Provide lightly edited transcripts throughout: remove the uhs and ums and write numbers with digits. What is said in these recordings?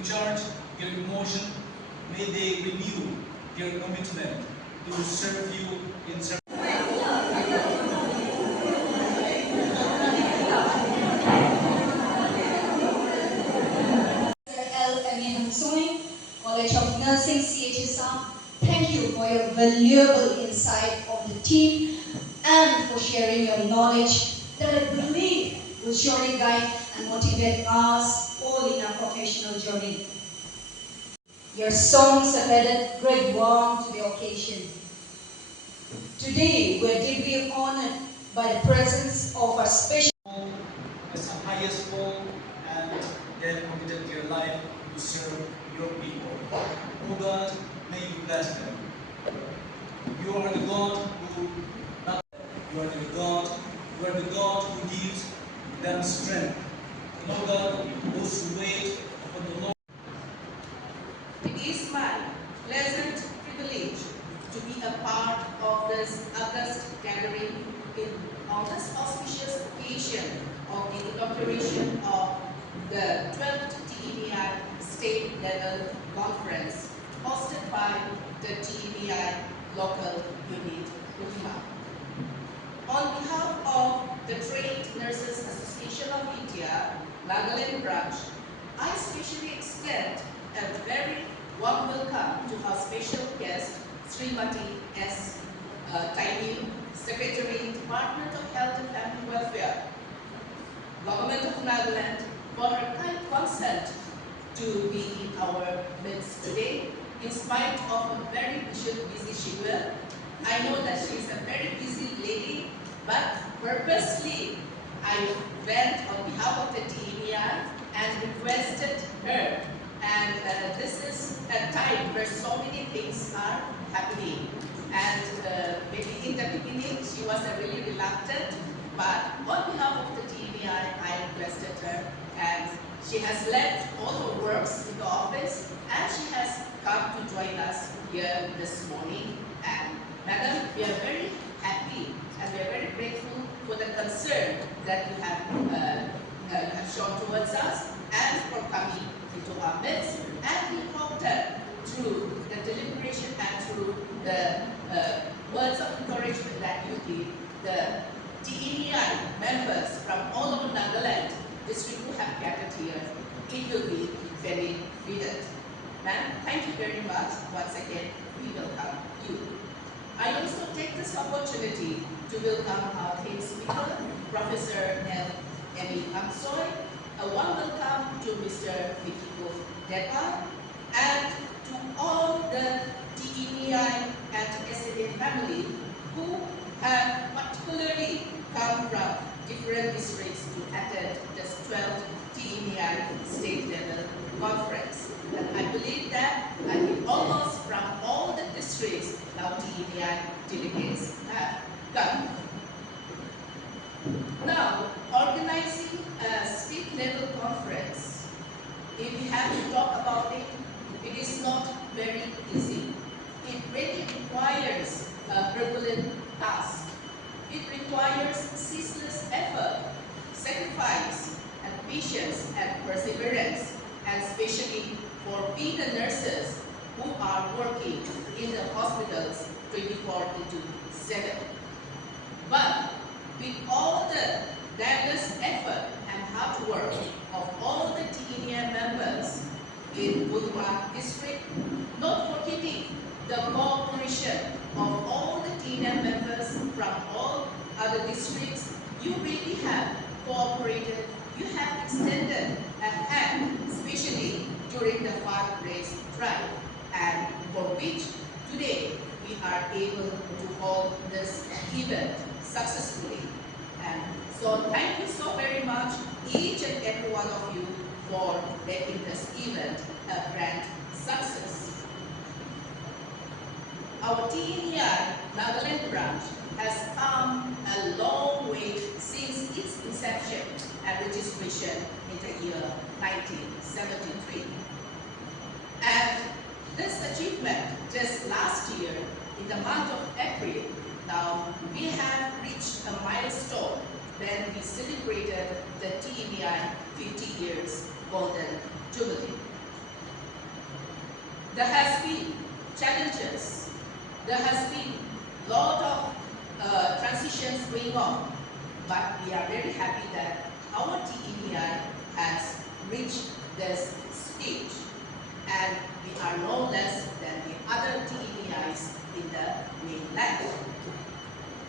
recharge their emotion. May they renew their commitment to serve you in service. College of Nursing CHSR, thank you for your valuable insight of the team and for sharing your knowledge that I believe will surely guide and motivate us all in our professional journey. Your songs have added great warmth to the occasion. Today, we are deeply honored by the presence of our special as the highest goal, and then committed their life to serve your people. Oh God, may you bless them. You are the God who you are the God who gives them strength. And oh God, those who wait upon the Lord. It is my pleasant privilege to be a part of this August gathering on this auspicious occasion of the inauguration of the 12th TNAI State Level Conference hosted by the TNAI Local Unit, Kohima. On behalf of the Trained Nurses Association of India, Nagaland branch, I especially extend a very warm welcome to our special guest, Srimati S. Tainiu, Secretary, Department of Health and Family Welfare, Government of Nagaland, for her kind consent to be in our midst today, in spite of a very busy schedule. I know that she is a very busy lady, but purposely I went on behalf of the TNAI and requested her. And this is a time where so many things are happening. And maybe in the beginning she was really reluctant, but on behalf of the TNAI, I requested her, and she has left all her works in the office, and she has come to join us here this morning. And Madam, we are very happy and we are very grateful for the concern that you have shown towards us and for coming into our midst. And we hope that through the deliberation and through the words of encouragement that you give, the TNAI members from all over Nagaland district who have gathered here, it will be benefited. Ma'am, thank you very much. Once again, we welcome you. I also take this opportunity to welcome our guest speaker, Professor Emmy Amsoy. A warm welcome to Mr. Vikiko Depa, and to all the TNAI and SNA family who have particularly come from different districts to attend this 12th TNAI state level conference. And I believe that almost from all the districts now TNAI delegates have come. Now, organizing a state level conference, if we have to talk about it, it is not very easy. It really requires a Herculean task. It requires ceaseless effort, sacrifice, and patience and perseverance, and especially for we the nurses who are working in the hospitals 24/7. But with all the tireless effort and hard work of all the TNAI members in Kohima district, not forgetting the cooperation of all the TNAI members from all other districts, you really have cooperated, you have extended a hand, especially during the far race drive, and for which today we are able to hold this event successfully. And so thank you so very much, each and every one of you, for making this event a grand success. Our TNAI Nagaland branch has come a long way since its inception and registration in the year 1973. And this achievement just last year, in the month of April, now we have reached a milestone when we celebrated the TNAI 50 years Golden Jubilee. there has been challenges. There has been a lot of transitions going on. But we are very happy that our TNAI has reached this stage. And we are no less than the other TNAIs in the mainland.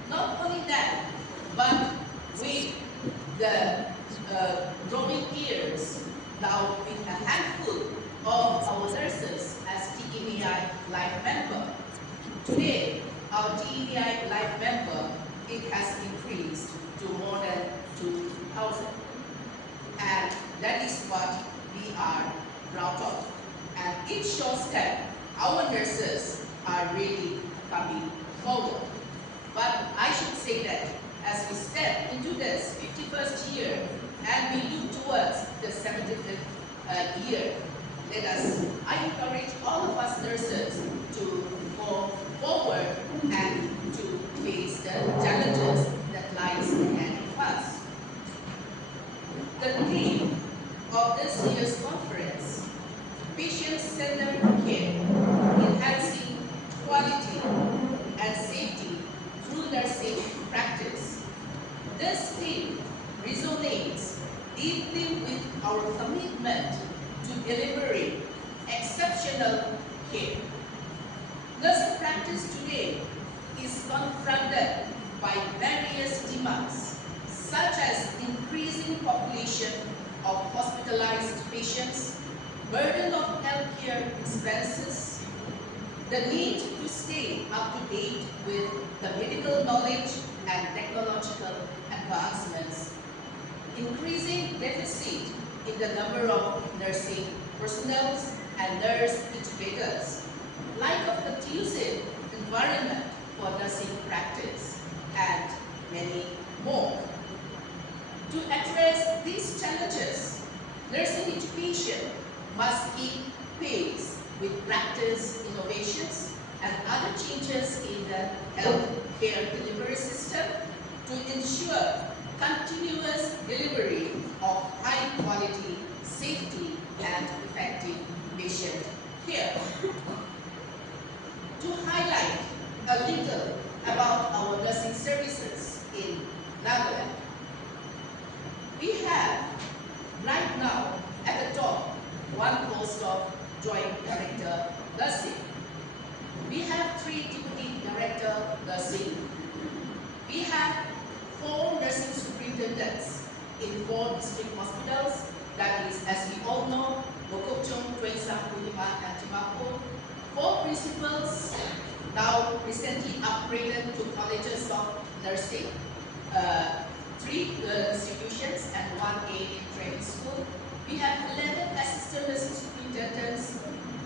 Not only that, but with the growing years, now with a handful of our nurses as TNAI life member. Today, our TNAI life member, it has increased to more than 2,000. And that is what we are proud of. And it shows that our nurses are really coming forward. But I should say that as we step into this 51st year and we look towards the 75th year, I encourage all of us nurses to go forward and to face the challenges that lies ahead of us. The theme of this year's conference, patient-centered care, enhancing quality and safety through nursing practice. This theme resonates deeply with our commitment to delivering exceptional care. Nursing practice today is confronted by various demands, such as increasing population of hospitalized patients, burden of healthcare expenses, the need to stay up to date with the medical knowledge and technological advancements, increasing deficit in the number of nursing personnel and nurse educators, lack of conducive environment for nursing practice, and many more. To address these challenges, nursing education must keep pace with practice innovations and other changes in the healthcare delivery system to ensure continuous delivery of high quality, safety, and effective patient care. To highlight a little about our nursing services in Nagaland, we have right now at the top one post of Joint Director Nursing. We have 3 Deputy Director Nursing. We have 4 nursing superintendents in 4 district hospitals. That is, as we all know, Bokokchung, Tuensang, Kohima, and Tabor. 4 principals, now recently upgraded to colleges of nursing. 3 institutions and 1 A training school. We have 11 assistant nursing superintendents,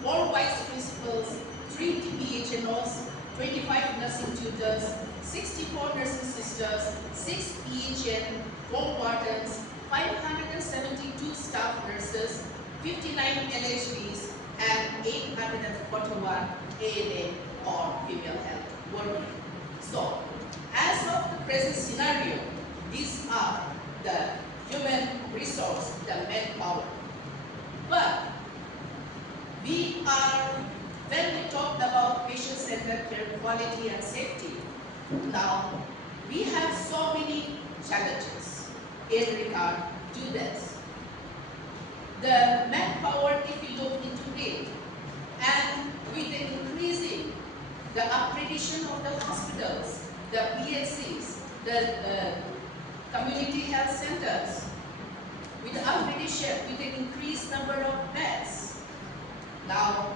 4 vice principals, 3 DPHNOs, 25 nursing tutors, 64 nursing sisters, 6 PHN, 4 wardens, 572 staff nurses, 59 LHPs, and 841 ANA or female health workers. So, as of the present scenario, these are the human resource, the manpower. But when we talk about patient-centered care, quality and safety, now we have so many challenges in regard to this. The manpower, if you look into it, and with the increasing, the upgradation of the hospitals, the PHCs, the community health centers, with the upgradation, with the increased number of beds. Now,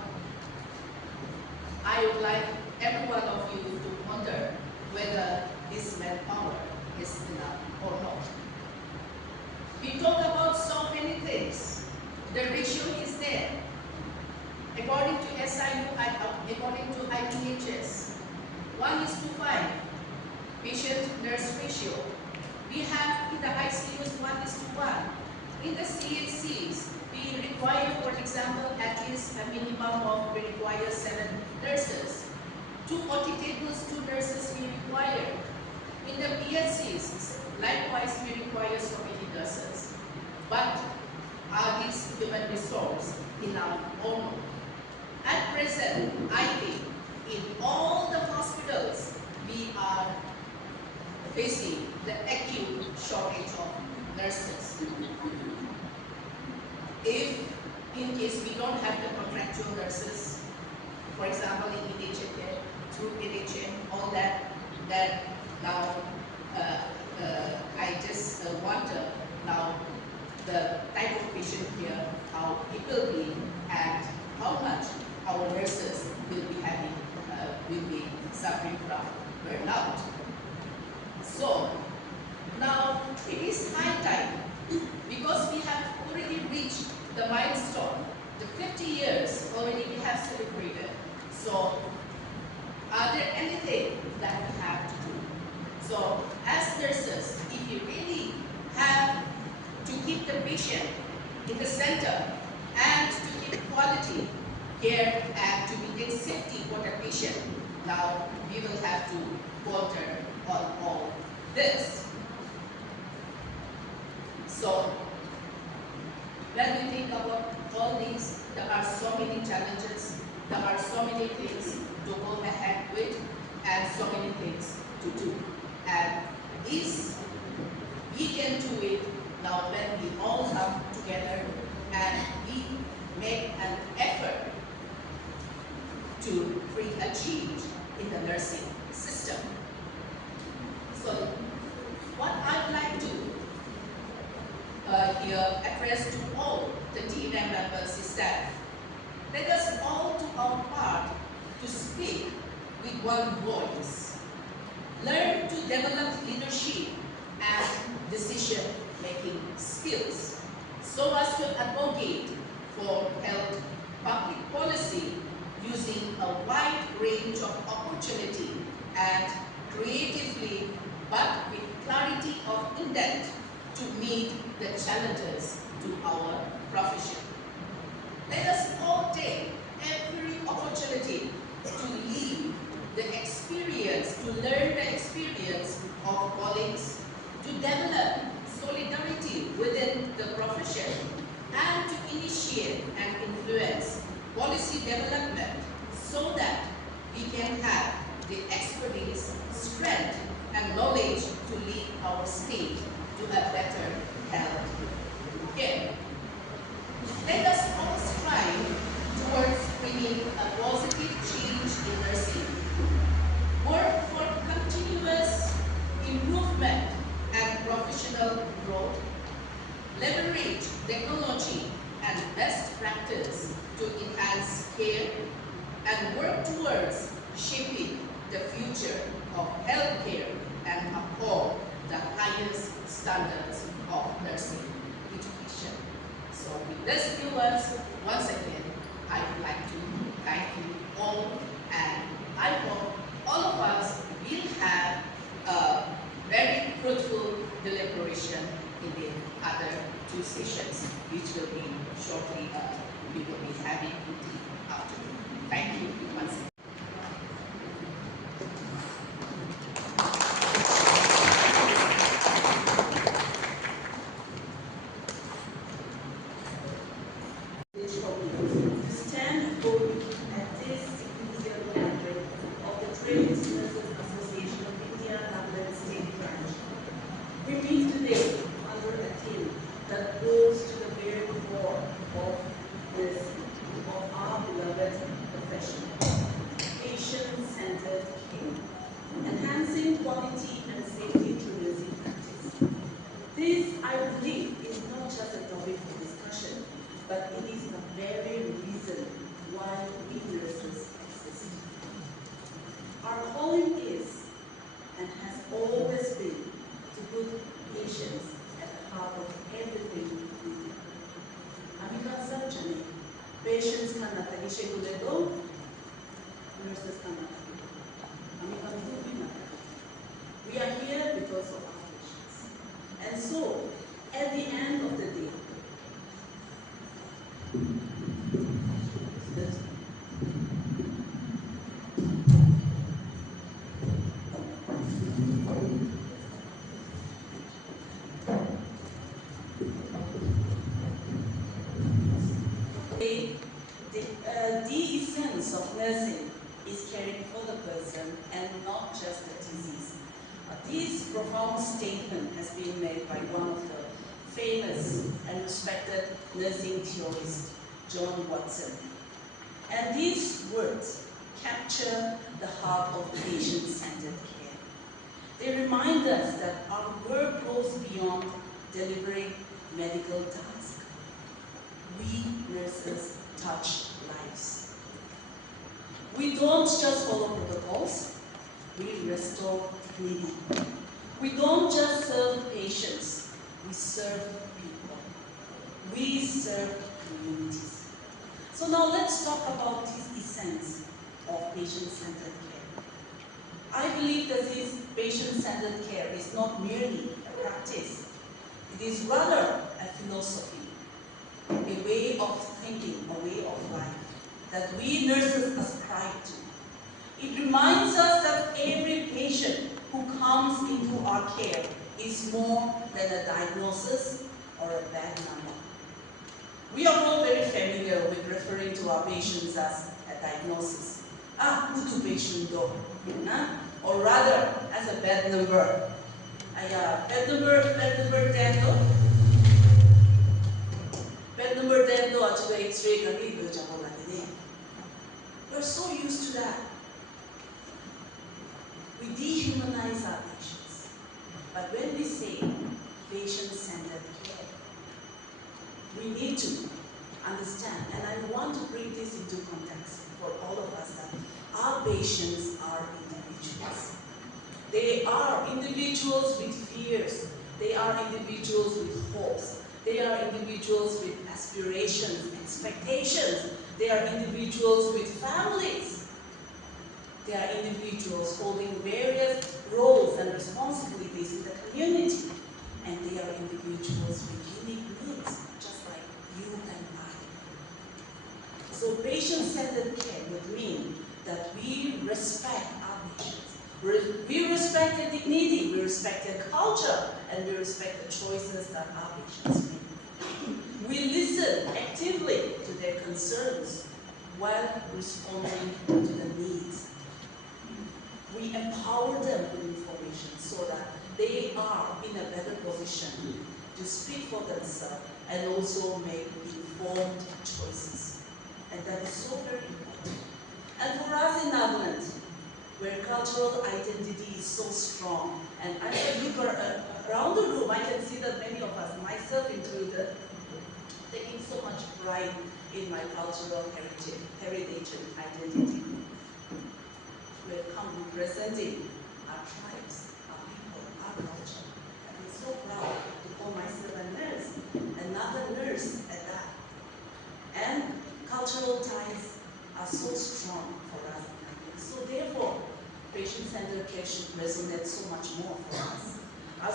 I would like every one of you to wonder whether this manpower is enough or not. We talk about so many things. The ratio is there. According to SIU, according to IPHS, 1:5 patient-nurse ratio. We have in the ICUs 1:1. In the CHCs, we require, for example, at least a minimum of, we require 7 nurses. 2 OT tables, 2 nurses we require. In the PHCs, likewise, we require so many nurses. But are these human resources enough or not? At present, present, I think, in all the hospitals, we are facing the acute shortage of nurses. If, in case we don't have the contractual nurses, for example, in NHS care, through NHS, all that now, I just wonder now the type of patient here, how it will be, and how much our nurses will be having, will be suffering from burnout. So now it is high time, because we have already reached the milestone, the 50 years already we have celebrated. So are there anything that we have to do? So as nurses, if you really have to keep the patient in the center and to keep quality care and to maintain safety for the patient, now we will have to alter on all this. So when we think about all these, there are so many challenges, there are so many things to go ahead with, and so many things to do. And this, we can do it now when we all come together and we make an effort to bring a change in the nursing system. So what I'd like to here address to all the TNAI members is that let us all do our part to speak with one voice. Learn to develop leadership and decision-making skills so as to advocate for health public policy using a wide range of opportunity and creatively but with clarity of intent to meet the challenges to our profession. Let us all take every opportunity to lead the experience, to learn the experience of colleagues, to develop solidarity within the profession, and to initiate and influence policy development so that we can have the expertise, strength, and knowledge to lead our state to a better health care. Let us all strive towards bringing a positive change in nursing. Work for continuous improvement and professional growth. Leverage technology and best practice to enhance care and work towards shaping the future of healthcare and uphold the highest standards of nursing education. So with these few words, once again, I would like to thank you all, and I hope all of us will have a very fruitful deliberation in the other two sessions, which will be shortly, we will be having in the afternoon. Thank you once again. To stand before you at this significant gathering of the Trade Nurses Association of India Nagaland State Branch. We meet today under a theme that goes to the very core of this, of our beloved profession: patient-centered care, enhancing quality and safety through nursing practice. This, I believe, is not just a topic for discussion, but it is the very reason why we nurses exist. Our calling is, and has always been, to put patients at the heart of everything we do. Amikan Sarjani, patients can natagishe kulego, nurses can natagile. Amikan Dubi natagile. We are here because of our patients. And so, at the end of the day, the essence of nursing is caring for the person and not just the disease. This profound statement has been made by one of the famous and respected nursing theorists, John Watson. And these words capture the heart of patient-centered care. They remind us that our work goes beyond delivering medical tasks. We nurses touch lives. We don't just follow protocols, we restore dignity. We don't just serve patients, we serve people. We serve communities. So now let's talk about this essence of patient-centered care. I believe that this patient-centered care is not merely a practice. It is rather a philosophy, a way of thinking, a way of life that we nurses ascribe to. It reminds us that every patient who comes into our care is more than a diagnosis or a bad number. We are all very familiar with referring to our patients as a diagnosis. Butuh patient do, or rather as a bad number. Bad number 10 do. Bad number 10 do actually X-ray kami do jangan lagi. We're so used to that. We dehumanize our patients. But when we say patient-centered care, we need to understand, and I want to bring this into context for all of us, that our patients are individuals. They are individuals with fears. They are individuals with hopes. They are individuals with aspirations, expectations. They are individuals with families. They are individuals holding various roles and responsibilities in the community. And they are individuals with unique needs, just like you and I. So patient-centered care would mean that we respect our patients. We respect their dignity, we respect their culture, and we respect the choices that our patients make. We listen actively to their concerns while responding to the needs. We empower them with information so that they are in a better position to speak for themselves and also make informed choices. And that is so very important. And for us in Nagaland, where cultural identity is so strong, and as I look around the room, I can see that many of us, myself included, taking so much pride in my cultural heritage and identity. We have come representing our tribes, our people, our culture. And I'm so proud to call myself a nurse, another nurse at that. And cultural ties are so strong for us. So therefore, patient-centered care should resonate so much more for us. Our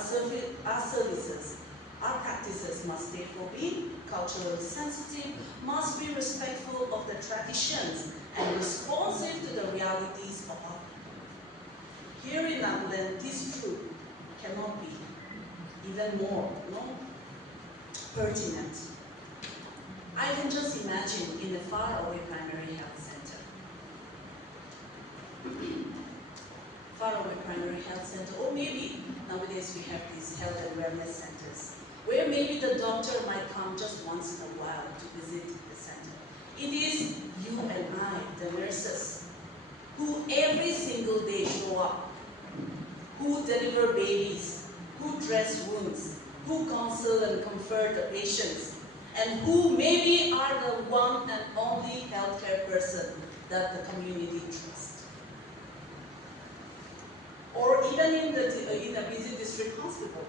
services, our practices must therefore be culturally sensitive, must be respectful of the traditions, and responsive to the realities of our people. Here in Nagaland, this truth cannot be even more pertinent. I can just imagine in a faraway primary health center. Faraway primary health center, or maybe nowadays we have these health and wellness centers, where maybe the doctor might come just once in a while to visit the center. It is you and I, the nurses, who every single day show up, who deliver babies, who dress wounds, who counsel and comfort the patients, and who maybe are the one and only healthcare person that the community trusts. Or even in a busy district hospital,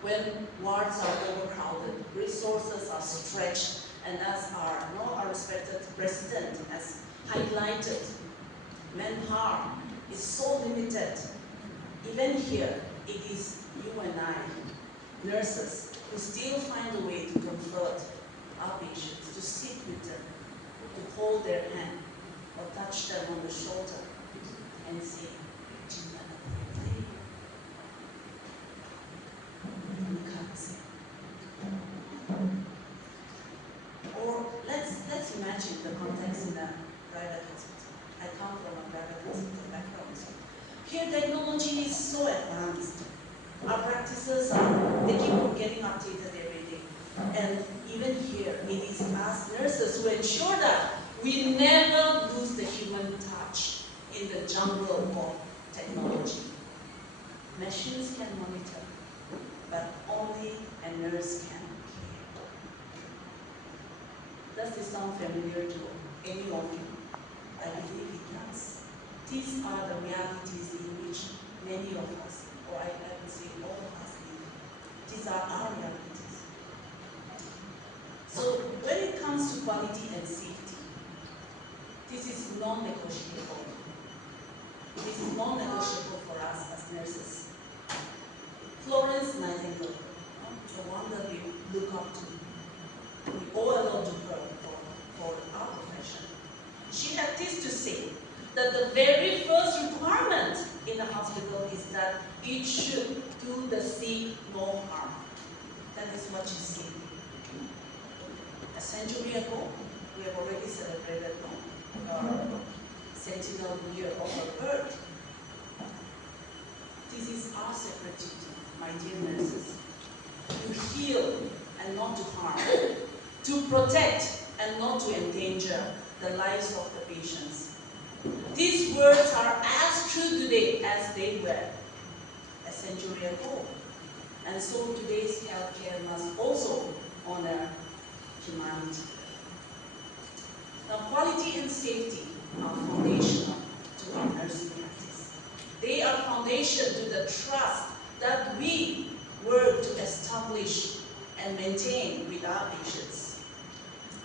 when wards are overcrowded, resources are stretched, and as our respected president has highlighted, manpower is so limited. Even here, it is you and I, nurses, who still find a way to comfort our patients, to sit with them, to hold their hand, or touch them on the shoulder, and say, or let's imagine the context private hospital. I come from a private hospital background. So here technology is so advanced. Our practices they keep on getting updated every day. And even here, it is us nurses who ensure that we never lose the human touch in the jungle of technology. Machines can monitor, but only a nurse can care. Does this sound familiar to any of you? I believe it does. These are the realities in which many of us, or I would say all of us, live. These are our realities. So when it comes to quality and safety, this is non-negotiable. This is non-negotiable for us as nurses. Florence Nightingale, the one that we look up to, we owe a lot to her for our profession. She had this to say, that the very first requirement in a hospital is that it should do the sick no harm. That is what you see. A century ago, we have already celebrated our centennial year of her birth. This is our sacred duty, my dear nurses. To heal and not to harm. To protect and not to endanger the lives of the patients. These words are as true today as they were a century ago. And so today's healthcare must also honor humanity. Now, quality and safety are foundational to our nursing practice. They are foundation to the trust that we work to establish and maintain with our patients.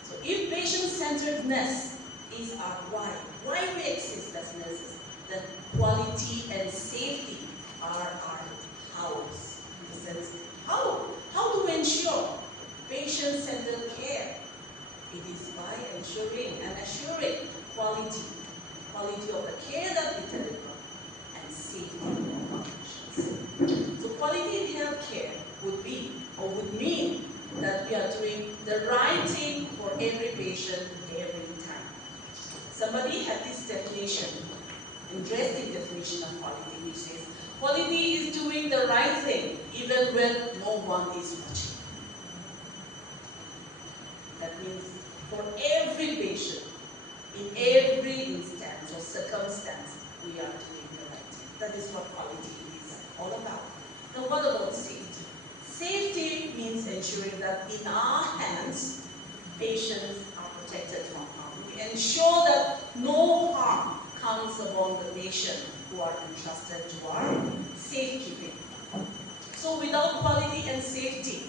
So if patient-centeredness is our why we exist as nurses, then quality and safety are our hows. In the sense, how do we ensure patient-centered care? It is by ensuring and assuring quality of the care that we deliver and safety of our patients. So quality in healthcare would mean that we are doing the right thing for every patient every time. Somebody had this definition, interesting definition of quality, which says, quality is doing the right thing even when no one is watching. That means for every patient, in every instance or circumstance, we are doing the right thing. That is what quality is all about. Now what about safety? Safety means ensuring that in our hands, patients are protected from harm. We ensure that no harm comes upon the patient who are entrusted to our safekeeping. So without quality and safety,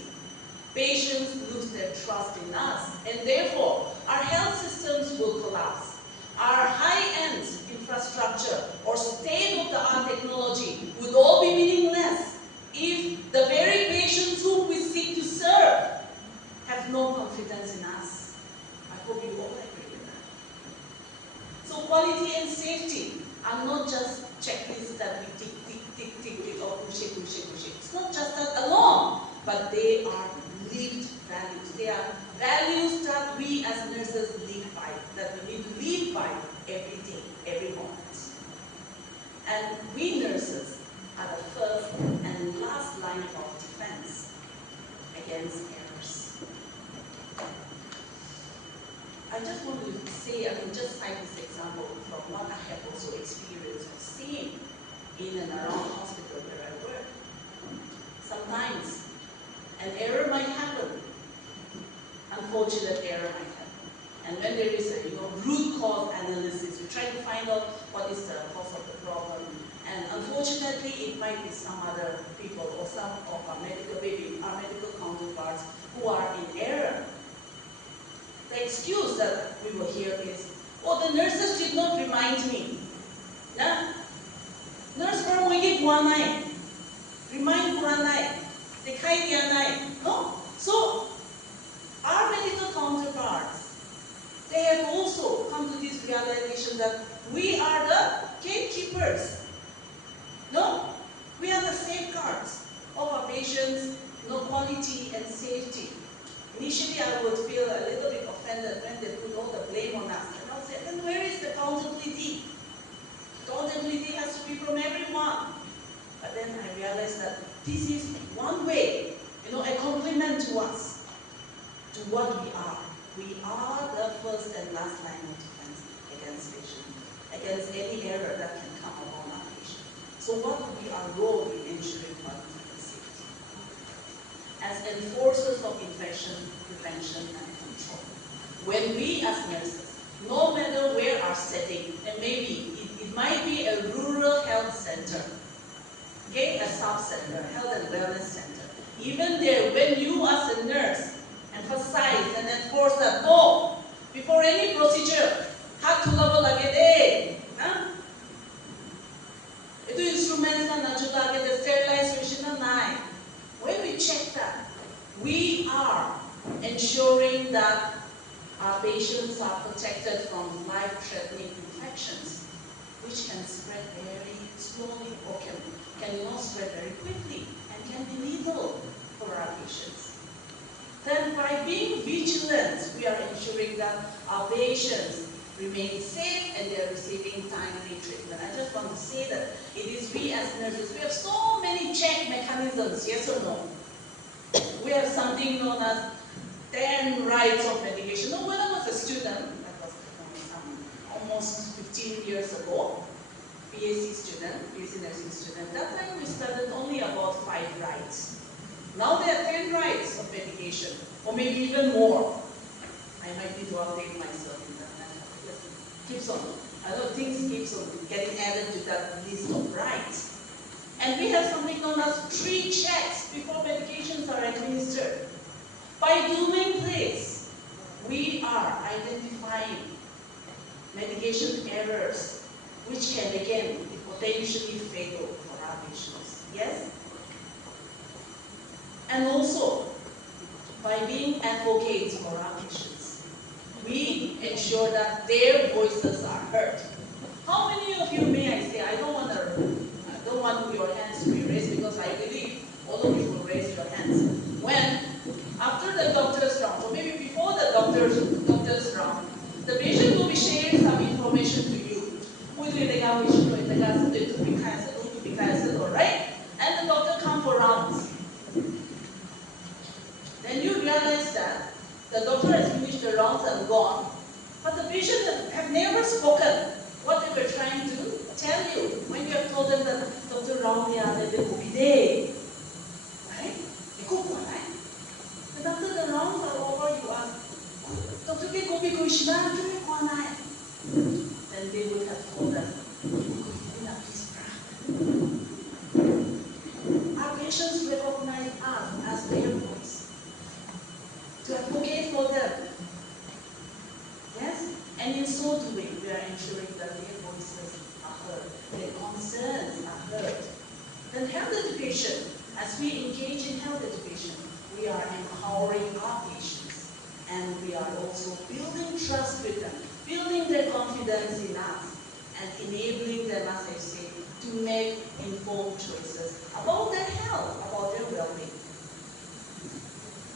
patients lose their trust in us, and therefore our health systems will collapse. Our high-end infrastructure or state-of-the-art technology would all be meaningless if the very patients whom we seek to serve have no confidence in us. I hope you all agree with that. So quality and safety are not just checklists that we tick, or push it. It's not just that alone, but they are lived values. They are values that we as nurses live by, that we need to live by every day, every moment. And we nurses are the first and last line of defense against errors. I just want to say, just cite this example from what I have also experienced or seen in and around the hospital where I work. Sometimes an error might happen, unfortunate error might happen. And when there is a root cause analysis, we try to find out what is the cause of the problem. And unfortunately, it might be some other people or some of our medical counterparts who are in error. The excuse that we will hear is, oh, the nurses did not remind me. Nah? Nurse from Wiki Guanai. Remind Guanai. They kai Guanai. No? So, our medical counterparts, they have also come to this realization that we are the gatekeepers. No? We are the safeguards of our patients, quality and safety. Initially, I would feel a little bit offended when they put all the blame on us. And I'll say, then where is the this is one way, a compliment to us, to what we are. We are the first and last line of defense against patients, against any error that can come upon our patient. So what would be our role in ensuring quality and safety? As enforcers of infection prevention and control, when we as nurses, no matter where our setting, and maybe it might be a rural health center, okay, a sub-center, health and wellness center, even there, when you as a nurse emphasize and enforce that, no, before any procedure, hat tulabo lage de, itu instruments na najuta lage de, sterilization na nai. When we check that, we are ensuring that our patients are protected from life-threatening infections, which can spread very slowly or cannot spread very quickly and can be lethal for our patients. Then by being vigilant, we are ensuring that our patients remain safe and they are receiving timely treatment. I just want to say that it is we as nurses, we have so many check mechanisms, yes or no? We have something known as 10 rights of medication. No, when I was a student, that was almost 15 years ago, BSc student, BSc nursing student, that time we studied only about 5 rights. Now there are 10 rights of medication, or maybe even more. I might need to update myself in that matter. Yes, keeps on. I know things keeps on getting added to that list of rights. And we have something known as 3 checks before medications are administered. By doing this, we are identifying medication errors, which can again be potentially fatal for our patients. Yes? And also, by being advocates for our patients, we ensure that their voices are heard. How many of you, may I say, I don't want your hands to be raised because I believe all of you will raise your hands. When, after the doctor's round, or maybe before the doctor's round, the patient will be sharing some information to you. Right? And the doctor comes for rounds. Then you realize that the doctor has finished the rounds and gone, but the patient have never spoken what they were trying to tell you when you have told them that Dr. Ramya, that they will be there. Right? And after the rounds are over, you ask, Dr. Then they would have told us, our patients recognize us as their voice, to advocate for them. Yes? And in so doing, we are ensuring that their voices are heard, their concerns are heard. Then health education, as we engage in health education, we are empowering our patients, and we are also building trust with them, building their confidence in us, and enabling them, as I say, to make informed choices about their health, about their well-being.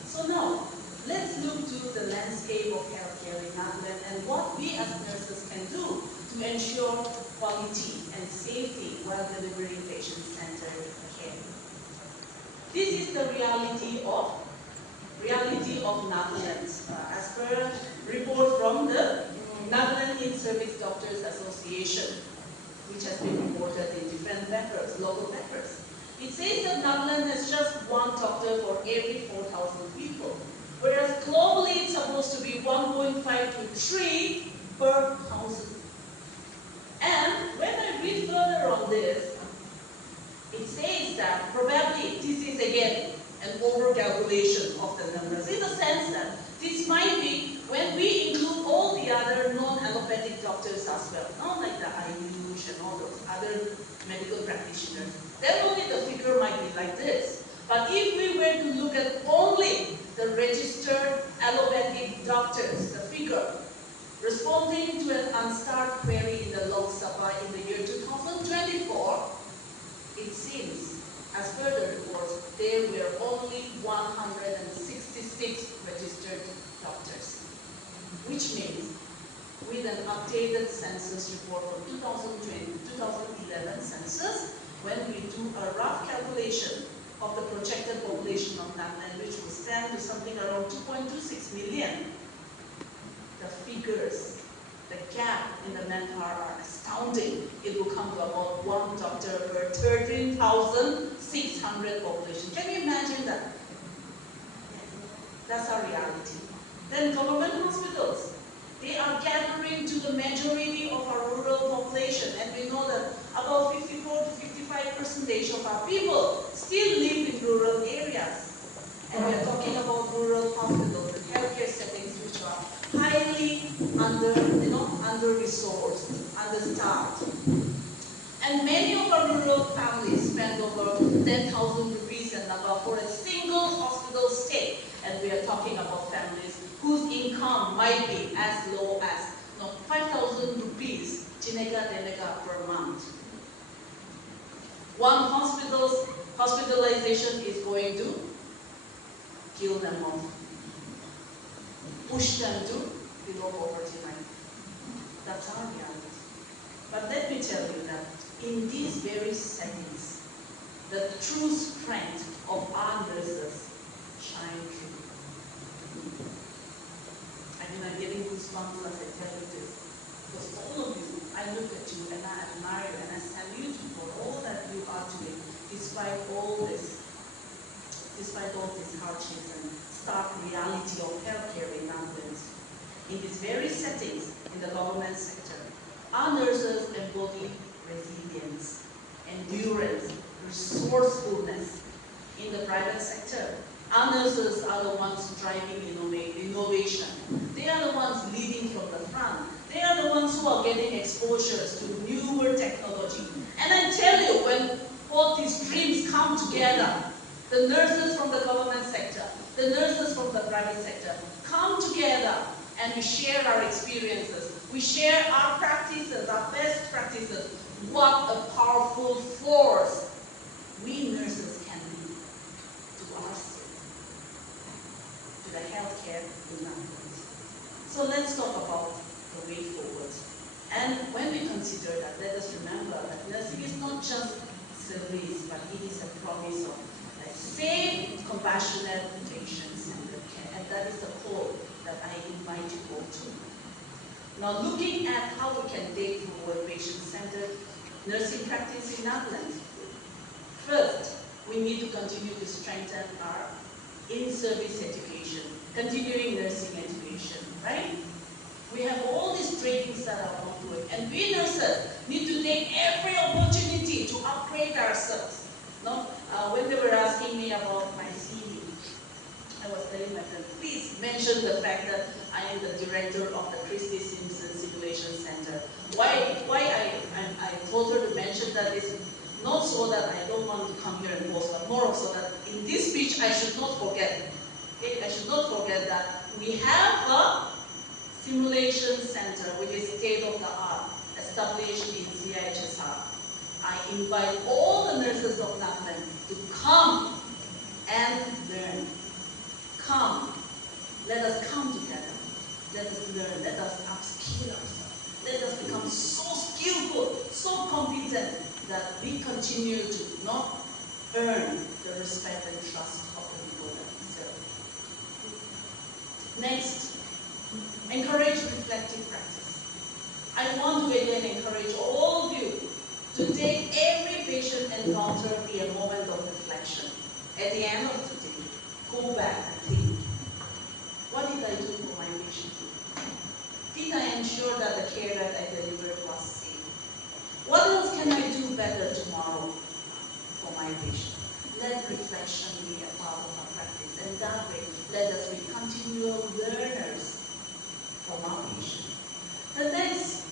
So now, let's look to the landscape of healthcare in Nagaland and what we as nurses can do to ensure quality and safety while delivering patient-centered care. This is the reality of Nagaland, as per report from the Nagaland In-Service Doctors Association, which has been reported in different papers, local papers. It says that Nagaland has just 1 doctor for every 4,000 people, whereas globally it's supposed to be 1.5 to 3 per 1,000. And when I read further on this, it says that probably this is again an over-calculation of the numbers, in the sense that this might be when we include all the other non-allopathic doctors as well, not like the Tainiu and all those other medical practitioners, then only the figure might be like this. But if we were to look at only the registered allopathic doctors, the figure, responding to an unstarred query in the Lok Sabha in the year 2024, it seems, as per the reports, there were only 166 registered doctors, which means with an updated census report from 2011 census, when we do a rough calculation of the projected population of Nagaland, which will stand to something around 2.26 million, the figures, the gap in the manpower are astounding. It will come to about 1 doctor per 13,600 population. Can you imagine that? That's our reality. Then government hospitals, they are gathering to the majority of our rural population, and we know that about 54 to 55% of our people still live in rural areas. And we are talking about rural hospitals and healthcare settings which are highly under-resourced, understaffed. And many of our rural families spend over 10,000 rupees and above for a single hospital stay. And we are talking about families whose income might be as low as 5,000 rupees per month. One hospitalization is going to kill them off, push them to below poverty line. That's our reality. But let me tell you that in these very settings, the true strength of our nurses shine through. I mean, I'm getting goosebumps as I tell you this. Because all of you, I look at you and I admire you and I salute you for all that you are doing, despite all these hardships and stark reality of healthcare in Nagaland. In these very settings, in the government sector, our nurses embody resilience, endurance, resourcefulness. In the private sector, our nurses are the ones driving innovation. They are the ones leading from the front. They are the ones who are getting exposures to newer technology. And I tell you, when all these dreams come together, the nurses from the government sector, the nurses from the private sector, come together and we share our experiences. We share our practices, our best practices. What a powerful force we nurses can be to our state, to the healthcare in Nagaland. So let's talk about the way forward. And when we consider that, let us remember that nursing is not just service, but it is a promise of safe, compassionate, patient-centered care. And that is the call that I invite you all to. Now, looking at how we can take forward patient-centered nursing practice in Nagaland. First, we need to continue to strengthen our in-service education, continuing nursing education, right? We have all these trainings that are ongoing, and we nurses need to take every opportunity to upgrade ourselves. No? When they were asking me about my CV, I was telling my friend, please mention the fact that I am the director of the Christy Simpson Simulation Center. Why I told her to mention that is not so that I don't want to come here and boast, but more so that in this speech I should not forget. Okay? I should not forget that we have a simulation center which is state-of-the-art, established in CIHSR. I invite all the nurses of Nagaland to come and learn. Come. Let us come together. Let us learn. Let us upskill ourselves. Let us become so skillful, so competent that we continue to not earn the respect and trust of the people that we serve. Next, encourage reflective practice. I want to again encourage all of you to take every patient encounter be a moment of reflection. At the end of the day, go back and think, what did I do for my patient? Did I ensure that the care that I delivered was safe? What else can I do better tomorrow for my patient? Let reflection be a part of our practice, and that way, let us be continual learners from our patient. The next,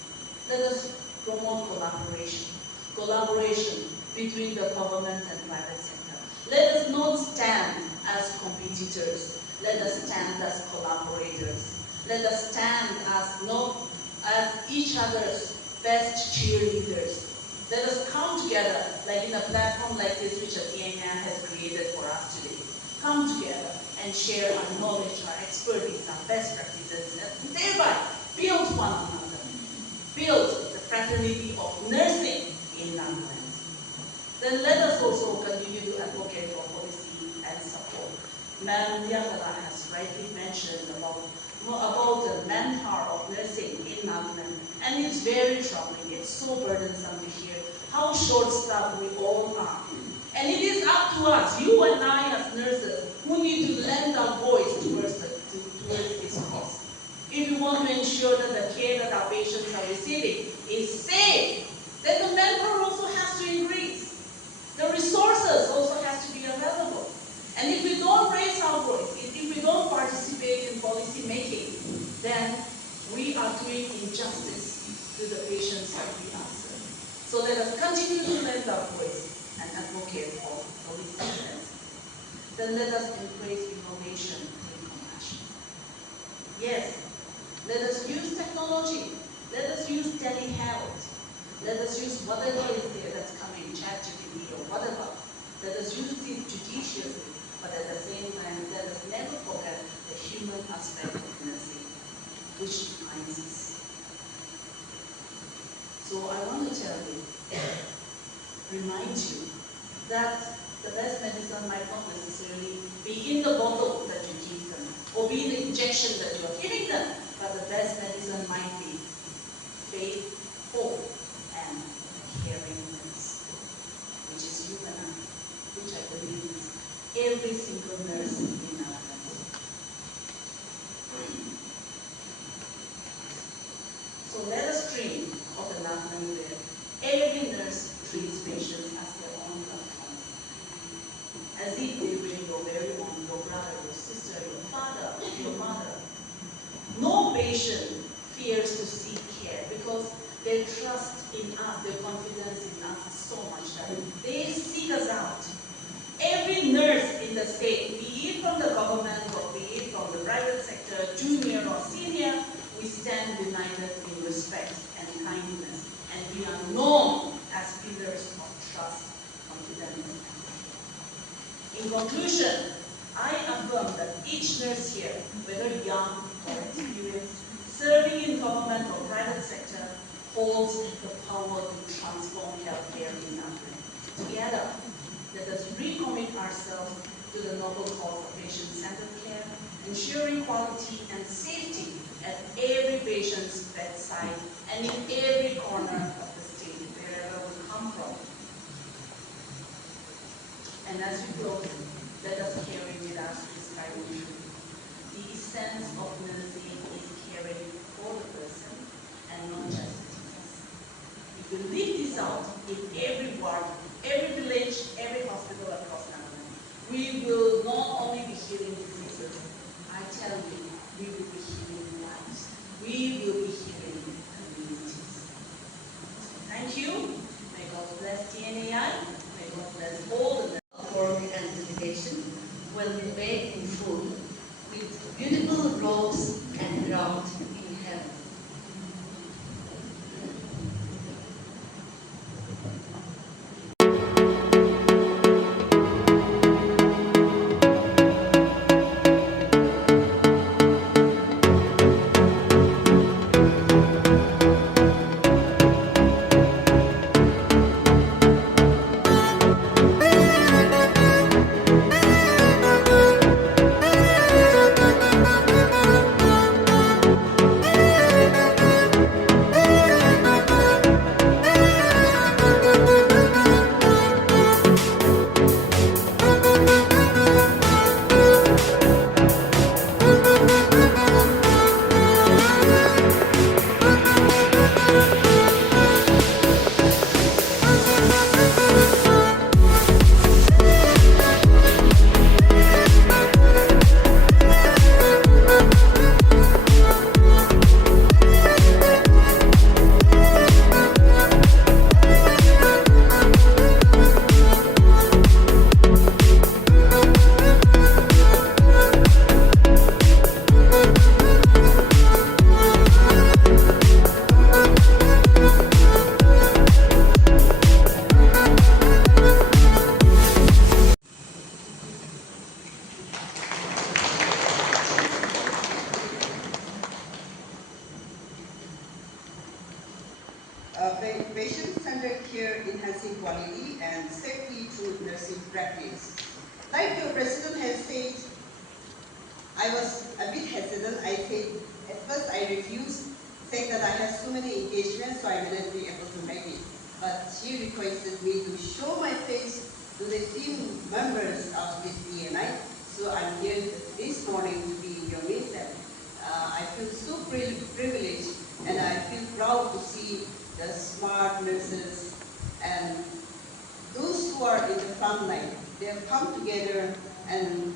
let us promote collaboration. Collaboration between the government and private sector. Let us not stand as competitors. Let us stand as collaborators. Let us stand as each other's best cheerleaders. Let us come together, like in a platform like this, which the TNAI has created for us today. Come together and share our knowledge, our expertise, our best practices, and thereby build one another. Build the fraternity of nursing in Nagaland. Then let us also continue to advocate for Madam Diakala has rightly mentioned about the manpower of nursing in Nagaland, and it's very troubling. It's so burdensome to hear how short-staffed we all are. And it is up to us, you and I as nurses, who need to lend our voice towards this cause. If we want to ensure that the care that our patients are receiving is safe, then the manpower also has to increase. The resources also has to be available. And if we don't raise our voice, if we don't participate in policy making, then we are doing injustice to the patients that we are serving. So let us continue to lend our voice and advocate for policy sense. Then let us embrace innovation and compassion. Yes, let us use technology. Let us use telehealth. Let us use whatever is there that's coming, ChatGPT or whatever. Let us use it judiciously, but at the same time, let us never forget the human aspect of nursing, which defines us. So I want to tell you, remind you, that the best medicine might not necessarily be in the bottle that you give them, or be in the injection that you are giving them, but the best medicine might be faith, hope, and caringness, which is you and I, which I believe is every single nurse in our country. So let us dream of a Nagaland where every nurse treats patients as their own loved ones, as if they were your very own, your brother, your sister, your father, your mother. No patient fears to seek care because their trust in us, their confidence in us is so much that they seek us out. Every nurse in the state, be it from the government or be it from the private sector, junior or senior, we stand united in respect and kindness, and we are known as pillars of trust, confidence, and support. In conclusion, I affirm that each nurse here, whether young or experienced, serving in government or private sector, holds the power to transform healthcare in Nagaland. Together, let us recommit ourselves to the noble cause of patient-centered care, ensuring quality and safety at every patient's bedside and in every corner of the state, wherever we come from. And as we close, let us carry with us this guiding truth. The essence of nursing is caring for the person and not just the disease. If we live this out in every ward, every village, every hospital across Nagaland, we will not only be healing diseases, I tell you, we will be healing lives. We will be healing communities. Thank you. May God bless TNAI. May God bless all the work and dedication will be made in full with beautiful roads and ground in heaven. Patient-centered care enhancing quality and safety through nursing practice. Like your president has said, I was a bit hesitant. I said, at first I refused, saying that I had so many engagements, so I wouldn't be able to make it. But she requested me to show my face to the team members of this TNAI. So I'm here this morning to be in your midst. I feel so privileged, and I feel proud to see the smart nurses and those who are in the front line. They have come together and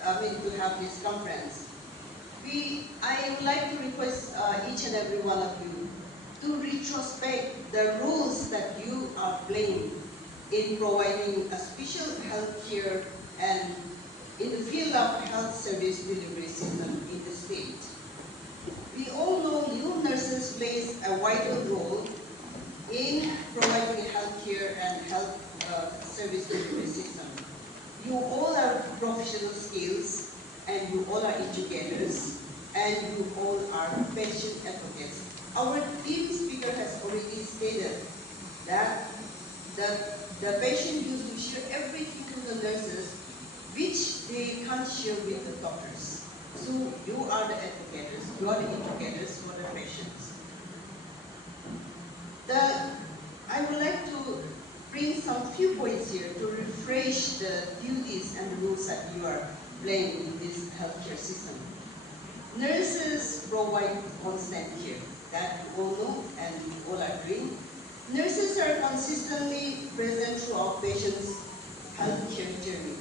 to have this conference. I would like to request each and every one of you to retrospect the roles that you are playing in providing a special health care and in the field of health service delivery system in the state. We all know you nurses plays a vital role in providing health care and health service delivery system. You all are professional skills, and you all are educators, and you all are patient advocates. Our team speaker has already stated that the patient used to share everything to the nurses, which they can't share with the doctors. So you are the advocates, you are the educators for the patients. I would like to bring some few points here to refresh the duties and roles that you are playing in this healthcare system. Nurses provide constant care. That you all know and you all agree. Nurses are consistently present throughout patients' healthcare journey.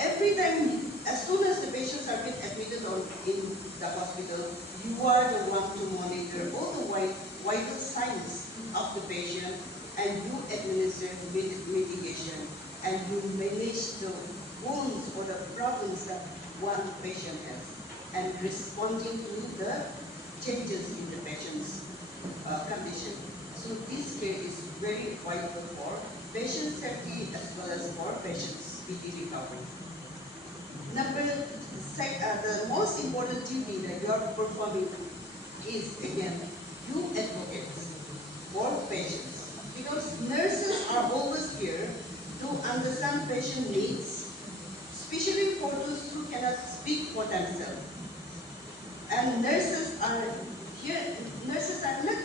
Every time, as soon as the patients are being admitted in the hospital, you are the one to monitor all the vital signs of the patient, and you administer mitigation, and you manage the wounds or the problems that one patient has, and responding to the changes in the patient's condition. So this care is very vital for patient safety as well as for patient's speedy recovery. The most important duty that you are performing is, again, you advocates for patients. Because nurses are always here to understand patient needs, especially for those who cannot speak for themselves. And nurses are here. Nurses are not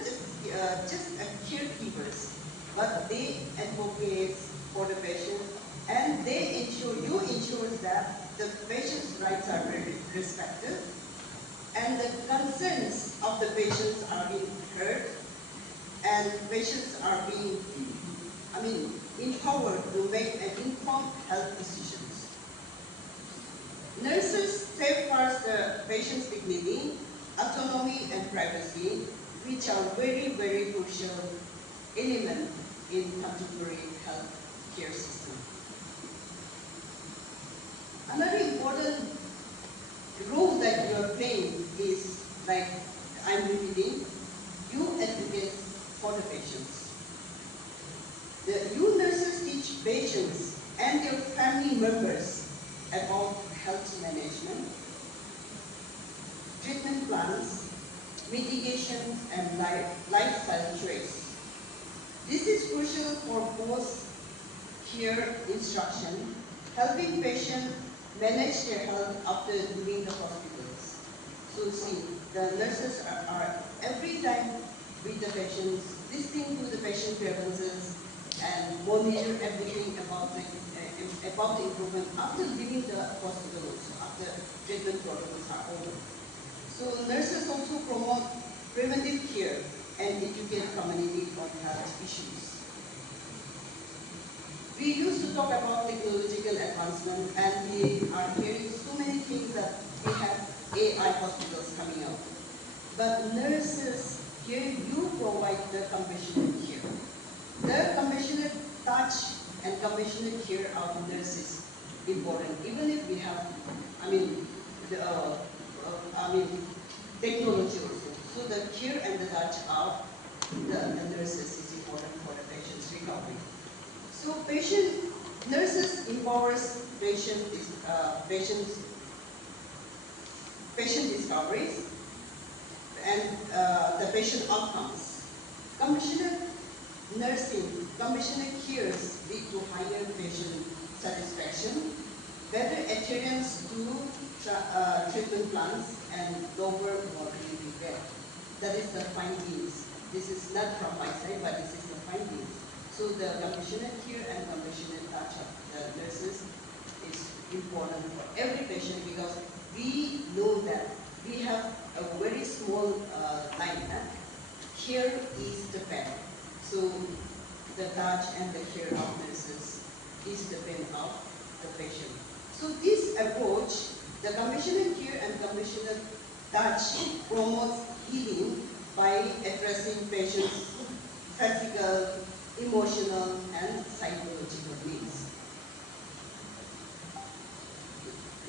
just caregivers, but they advocate for the patient, and they ensure that the patient's rights are respected, and the concerns of the patients are being heard, and patients are being, empowered to make an informed health decisions. Nurses safeguard the patient's dignity, autonomy, and privacy, which are very, very crucial elements in contemporary health care system. Another important role that you are playing is, like I'm repeating, you advocate for the patients. You nurses teach patients and their family members about health management, treatment plans, mitigations, and lifestyle choice. This is crucial for post-care instruction, helping patients manage their health after leaving the hospitals. So see, the nurses are every time with the patients, listening to the patient preferences, and monitor everything about the improvement after leaving the hospital, also after treatment protocols are over. So nurses also promote preventive care and educate community on health issues. We used to talk about technological advancement, and we are hearing so many things that we have AI hospitals coming out. But nurses, here you provide the compassionate care. The compassionate touch and compassionate care of nurses important. Even if we have, technology also. So the care and the touch of the nurses is important for the patient's recovery. So nurses empowers patient discoveries and the patient outcomes. Compassionate nursing, compassionate cares lead to higher patient satisfaction, better adherence to treatment plans, and lower mortality rate. That is the findings. This is not from my side, but this is the findings. So the compassionate care and compassionate touch of the nurses is important for every patient, because we know that we have a very small line. Here is the pen. So the touch and the care of nurses is the pen of the patient. So this approach, the compassionate care and compassionate touch, promotes healing by addressing patients' physical, emotional, and psychological needs.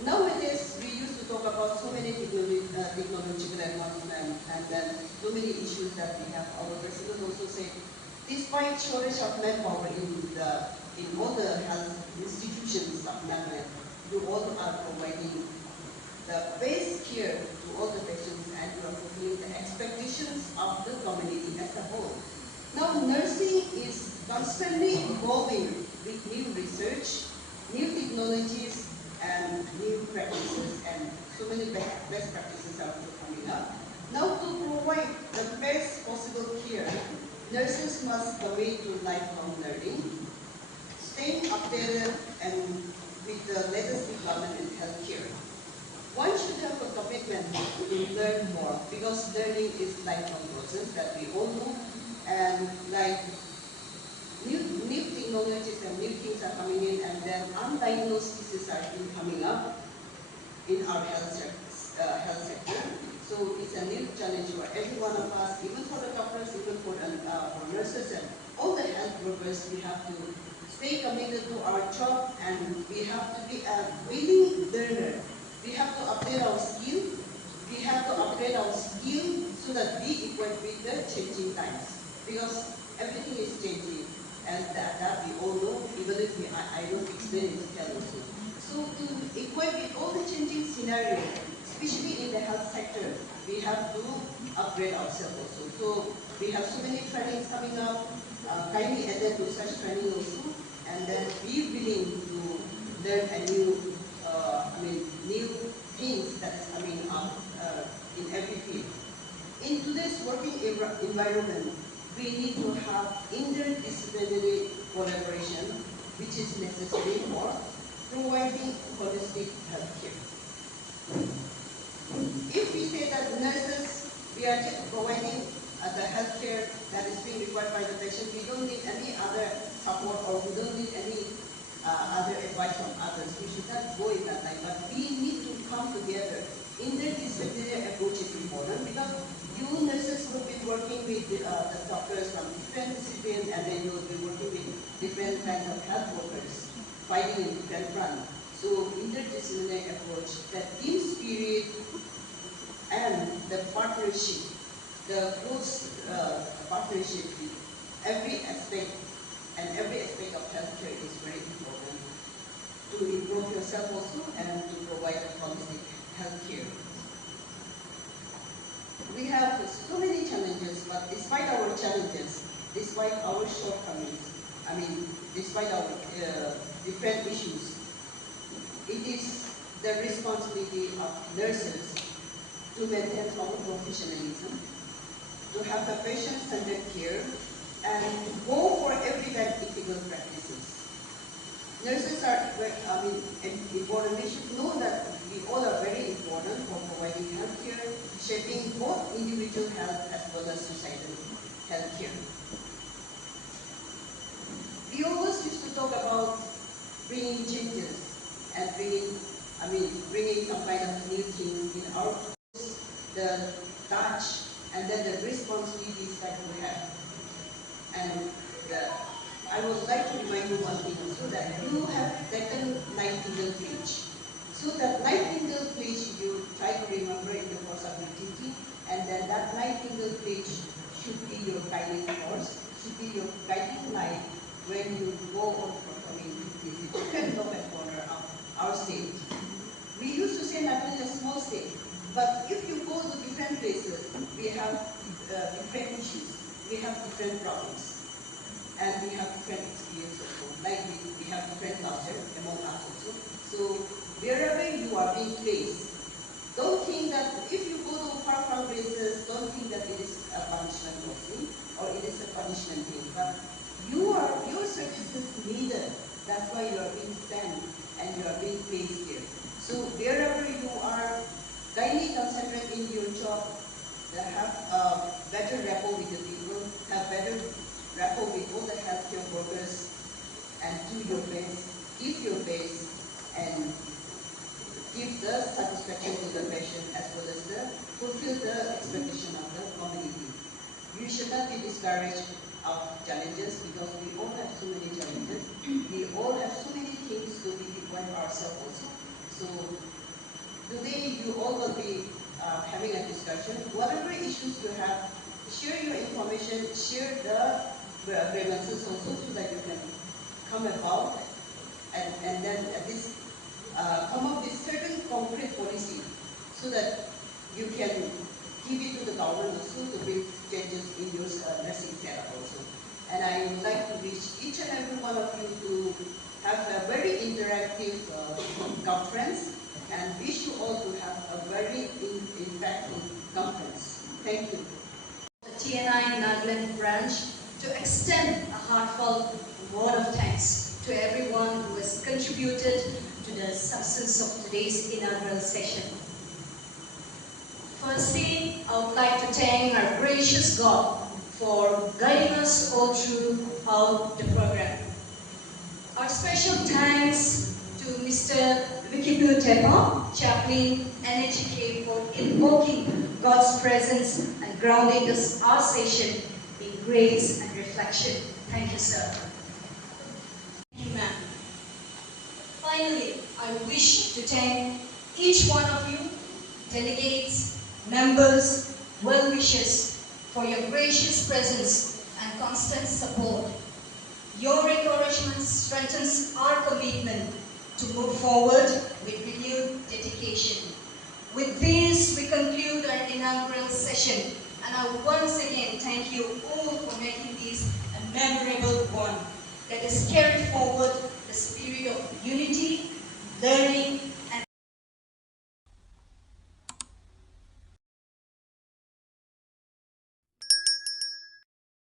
Nowadays, we used to talk about so many technological advancements, and then so many issues that we have. Our president also said, despite shortage of manpower in all the health institutions of Nagaland, you all are providing the best care to all the patients, and you are fulfilling the expectations of the community as a whole. Now, nursing is constantly evolving with new research, new technologies, and new practices, and so many best practices are also coming up. Now, to provide the best possible care, nurses must commit to lifelong learning, staying updated and with the latest development in healthcare. One should have a commitment to learn more, because learning is lifelong process that we all know, and like new technologies and new things are coming in, and then undiagnosed diseases are coming up in our health sector. So it's a new challenge for every one of us, even for the doctors, even for nurses and all the health workers. We have to stay committed to our job, and we have to be a willing learner. We have to update our skill. We have to upgrade our skill so that we equate with the changing times, because everything is changing, and that we all know, even if I don't explain it to also. So to equate with all the changing scenario, especially in the health sector, we have to upgrade ourselves also. So we have so many trainings coming up. Kindly attend to such training also, and then be willing to learn a new things that is coming up in every field. In today's working environment, we need to have interdisciplinary collaboration, which is necessary for providing holistic health care. If we say that nurses, we are providing the health care that is being required by the patient, we don't need any other support, or we don't need any other advice from others. We should not go in that line, but we need to come together. Interdisciplinary approach is important, because you nurses will be working with the doctors from different disciplines, and then you will be working with different kinds of health workers fighting in different front. So interdisciplinary approach, the team spirit, and the partnership, the close partnership with every aspect of healthcare is very important to improve yourself also, and to provide a holistic healthcare. We have so many challenges, but despite our challenges, despite our shortcomings, despite our different issues, it is the responsibility of nurses to maintain our professionalism, to have a patient-centered care, and to go for everyday ethical practices. Nurses are important. We should know that we all are very important for providing health care, shaping both individual health as well as societal health care. We always used to talk about bringing changes and bringing some kind of new things in our lives, the touch, and then the responsibilities that we have. And I would like to remind you one thing also, that you have taken Nightingale Pledge. So that Nightingale Pledge, you try to remember in the course of your duty, and then that Nightingale Pledge should be your guiding force, should be your guiding light when you go on performing duties in different nook and corner of our state. We used to say Nagaland is a small state, but if you go to different places, we have different issues, we have different problems, and we have different experiences also. Like we have different culture among us also. So wherever you are being placed, don't think that if you go to far places, don't think that it is a punishment mostly, or it is a punishment thing. But your services needed. That's why you are being sent and you are being placed here. So wherever you are, kindly concentrate in your job, have a better rapport with the people, have better rapport with all the healthcare workers, and do your best, give your best, and give the satisfaction to the patient as well as fulfill the expectation of the community. You should not be discouraged of challenges because we all have so many challenges. We all have so many things to be equipped ourselves also. So today you all will be having a discussion. Whatever issues you have, share your information, share the grievances also so that you can come about and then at least come up with certain concrete policy so that you can give it to the government also to bring changes in your nursing setup also. And I would like to wish each and every one of you to have a very interactive conference and wish you all to have a very impactful conference. Thank you. The TNAI Nagaland branch to extend a heartfelt word of thanks to everyone who has contributed to the success of today's inaugural session. Firstly, I would like to thank our gracious God for guiding us all throughout the program. Our special thanks to Mr. Wikibu Tabor, Chaplain NHK, for invoking God's presence and grounding our session in grace and reflection. Thank you, sir. Thank you, ma'am. Finally, I wish to thank each one of you, delegates, members, well-wishers, for your gracious presence and constant support. Your encouragement strengthens our commitment to move forward with renewed dedication. With this, we conclude our inaugural session, and I once again thank you all for making this a memorable one. Let us carry forward the spirit of unity, learning,